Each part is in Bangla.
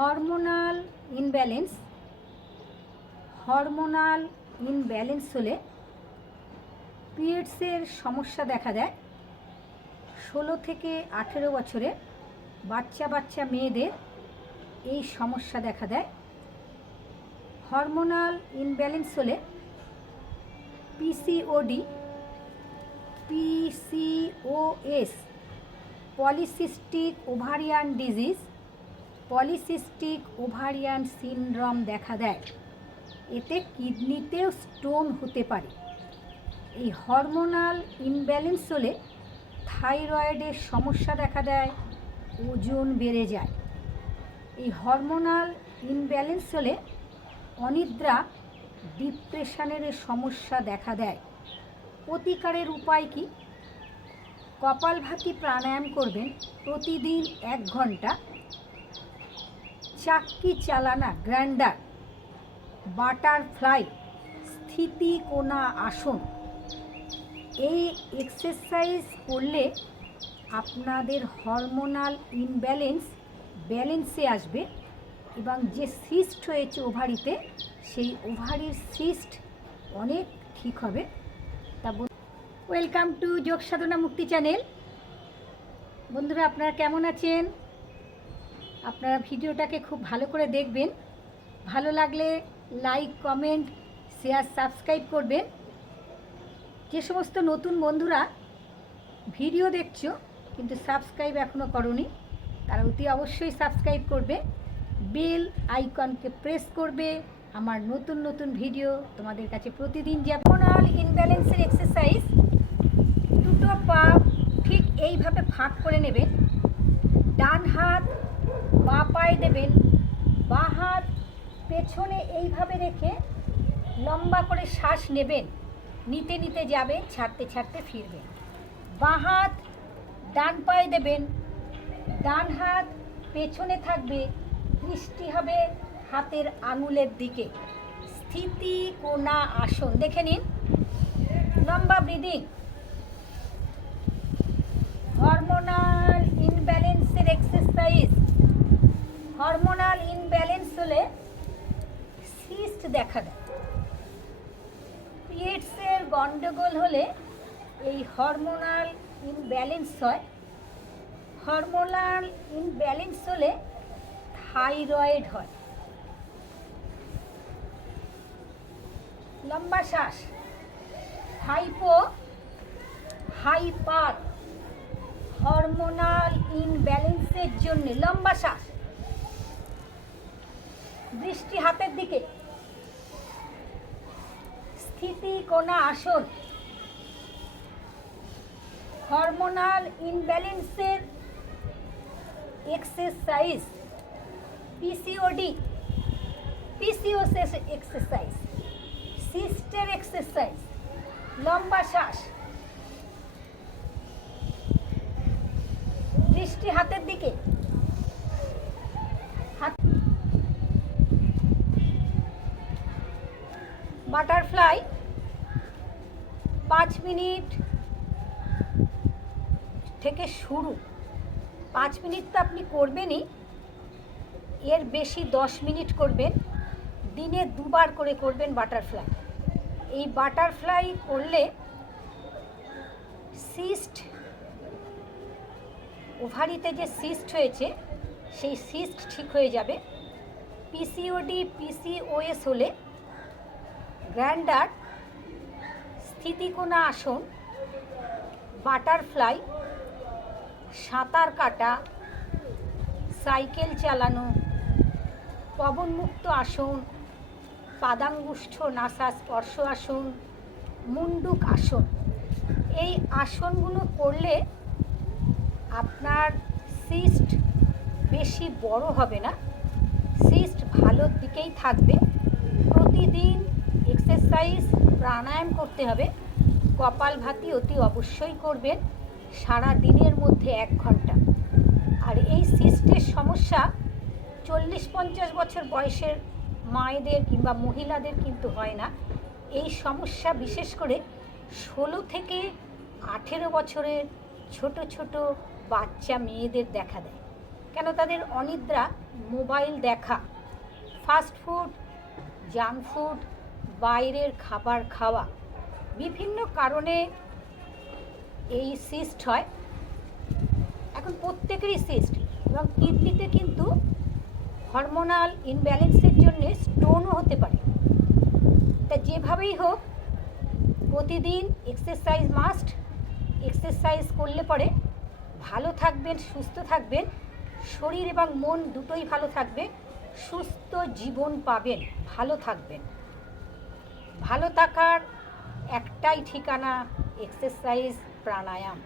হরমোনাল ইনব্যালেন্স হলে পিরিয়ডসের সমস্যা দেখা দেয়। 16 থেকে 18 বছরে বাচ্চা মেয়েদের এই সমস্যা দেখা দেয়। হরমোনাল ইনব্যালেন্স হলে PCOD, PCOS, polycystic ovarian disease, polycystic ovarian syndrome দেখা দেয়। এতে কিডনিতেও স্টোন হতে পারে। এই হরমোনাল ইনব্যালেন্স হলে থাইরয়েডের সমস্যা দেখা দেয়, ওজন বেড়ে যায়। এই হরমোনাল ইনব্যালেন্স হলে অনিদ্রা, ডিপ্রেশনের সমস্যা দেখা দেয়। প্রতিকারের উপায় কি? কপালভাতি প্রাণায়াম করবেন প্রতিদিন 1 ঘন্টা। চাক্কি চালানা, গ্র্যান্ডার, বাটারফ্লাই, স্থিতিকোণা আসন, এই এক্সারসাইজ করলে আপনাদের হরমোনাল ব্যালেন্সে আসবে এবং যে সিস্ট হয়েছে ওভারিতে, সেই ওভারির সিস্ট অনেক ঠিক হবে। ওয়েলকাম টু যোগ সাধনা মুক্তি চ্যানেল। বন্ধুরা, আপনারা কেমন আছেন? আপনারা ভিডিওটাকে খুব ভালো করে দেখবেন। ভালো লাগলে লাইক, কমেন্ট, শেয়ার, সাবস্ক্রাইব করবেন। যে সমস্ত নতুন বন্ধুরা ভিডিও দেখছো কিন্তু সাবস্ক্রাইব এখনও করোনি, তারা অতি অবশ্যই সাবস্ক্রাইব করবে, বেল আইকনকে প্রেস করবে। আমার নতুন ভিডিও তোমাদের কাছে প্রতিদিন যাবে। হরমোনাল ইনব্যালেন্সের এক্সারসাইজ, দুটো পা ঠিক এইভাবে ফাঁক করে নেবেন। ডান হাত বাঁ পায়ে দেবেন, বাঁ হাত পেছনে এইভাবে রেখে লম্বা করে শ্বাস নেবেন। নিতে যাবেন, ছাড়তে ফিরবেন। বাঁ হাত ডান পায়ে দেবেন, ডান হাত পেছনে থাকবে, দৃষ্টি হবে হাতের আঙুলের দিকে। স্থিতিকোণা আসন দেখে নিন। লম্বা ব্রিদিং। হরমোনাল ইনব্যালেন্সের এক্সারসাইজ। হরমোনাল ইনব্যালেন্স হলে সিস্ট দেখা দেয়। পিরিয়ডসের গন্ডগোল হলে এই হরমোনাল ইনব্যালেন্স হয়। হরমোনাল ইনব্যালেন্স হলে থাইরয়েড হয়। লম্বা শ্বাস। হাইপার হরমোনাল ইনব্যালেন্সের জন্য লম্বা শ্বাস। দৃষ্টি হাতের দিকে। স্থিতিকোণা আসন। হরমোনাল ইনব্যালেন্সের এক্সারসাইজ। পিসিওএস এক্সারসাইজ, সিস্টের এক্সারসাইজ। লম্বা শ্বাস। দৃষ্টি হাতের দিকে। বাটারফ্লাই 5 মিনিট থেকে শুরু। 5 মিনিট তো আপনি করবেনই, এর বেশি 10 মিনিট করবেন। দিনে 2 বার করে করবেন বাটারফ্লাই। এই বাটারফ্লাই করলে সিস্ট, ওভারিতে যে সিস্ট হয়েছে সেই সিস্ট ঠিক হয়ে যাবে। পিসিওডি, পিসিওএস হলে গ্র্যান্ডার, স্থিতিকোণা আসন, বাটারফ্লাই, সাঁতার কাটা, সাইকেল চালানো, পবনমুক্ত আসন, পাদাঙ্গুষ্ঠ নাসা স্পর্শ আসন, মুন্ডুক আসন। এই আসনগুলো করলে আপনার সিস্ট বেশি বড় হবে না, সিস্ট ভালোর দিকেই থাকবে। প্রতিদিন এক্সারসাইজ, প্রাণায়াম করতে হবে। কপালভাতি অতি অবশ্যই করবেন সারা দিনের মধ্যে 1 ঘন্টা। আর এই সিস্টের সমস্যা 40-50 বছর বয়সের মায়েদের কিংবা মহিলাদের কিন্তু হয় না। এই সমস্যা বিশেষ করে 16 থেকে 18 বছরের ছোট বাচ্চা মেয়েদের দেখা দেয়। কেন তাদের অনিদ্রা, মোবাইল দেখা, ফাস্ট ফুড, জাঙ্ক ফুড, বাইরের খাবার খাওয়া, বিভিন্ন কারণে এই সিস্ট হয়। এখন প্রত্যেকেরই সিস্ট, এবং কিডনিতে কিন্তু হরমোনাল ইনব্যালেন্সের জন্য স্টোনও হতে পারে। তা যেভাবেই হোক প্রতিদিন এক্সারসাইজ মাস্ট। এক্সারসাইজ করলে পরে ভালো থাকবেন, সুস্থ থাকবেন, শরীর এবং মন দুটোই ভালো থাকবে, সুস্থ জীবন পাবেন, ভালো থাকবেন। ভালো থাকার একটাই ঠিকানা এক্সারসাইজ, প্রাণায়াম।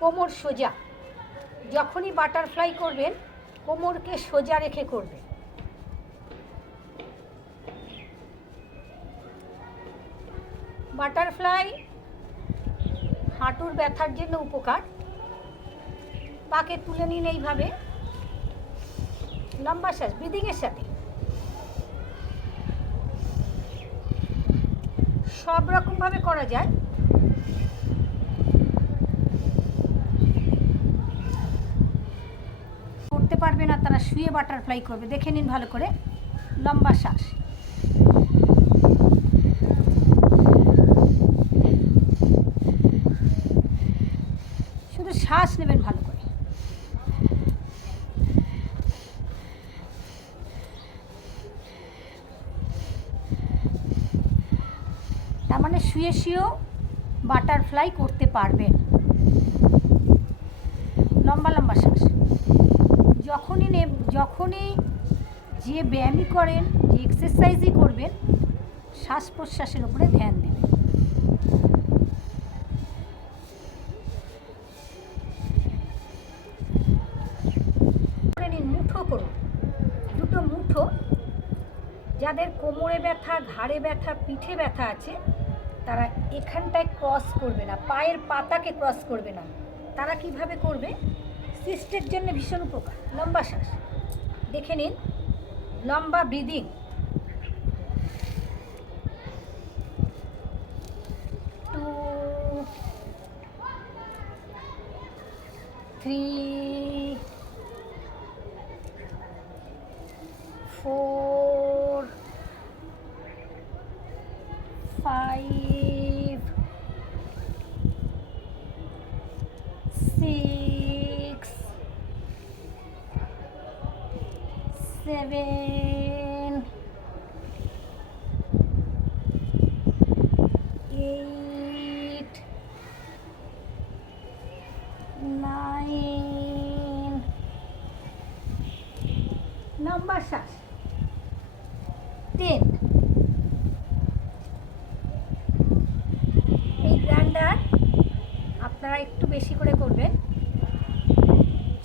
কোমর সোজা, যখনই বাটারফ্লাই করবেন কোমরকে সোজা রেখে করবেন। বাটারফ্লাই হাঁটুর ব্যথার জন্য উপকার। পাকে তুলে নিন এইভাবে, লম্বা শ্বাস ব্রিদিংয়ের সাথে। সব রকমভাবে করা যায়। করতে পারবে না তারা শুয়ে বাটারফ্লাই করবে। দেখে নিন ভালো করে, লম্বা শ্বাস। শুধু শ্বাস নেবেন ভালো করে। তার মানে শুয়ে শুয়েও বাটারফ্লাই করতে পারবেন। লম্বা লম্বা শ্বাস। যখনই যে ব্যায়ামই করেন, যে এক্সারসাইজই করবেন, শ্বাস প্রশ্বাসের উপরে ধ্যান দেবেন। মুঠো করুন, দুটো মুঠো। যাদের কোমরে ব্যথা, ঘাড়ে ব্যথা, পিঠে ব্যথা আছে তারা এখানটায় ক্রস করবে না, পায়ের পাতাকে ক্রস করবে না। তারা কিভাবে করবে? সিস্টের জন্য ভীষণ উপকার। লম্বা শ্বাস, দেখে নিন, লম্বা ব্রিদিং। 2, 3, 4, 5, 6, 7, 8, 9, লম্বা শ্বাস, 10। এই গ্রাইন্ডার আপনারা একটু বেশি করে করবেন,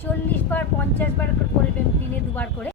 40 বার 50 বার করবেন, দিনে 2 বার করে।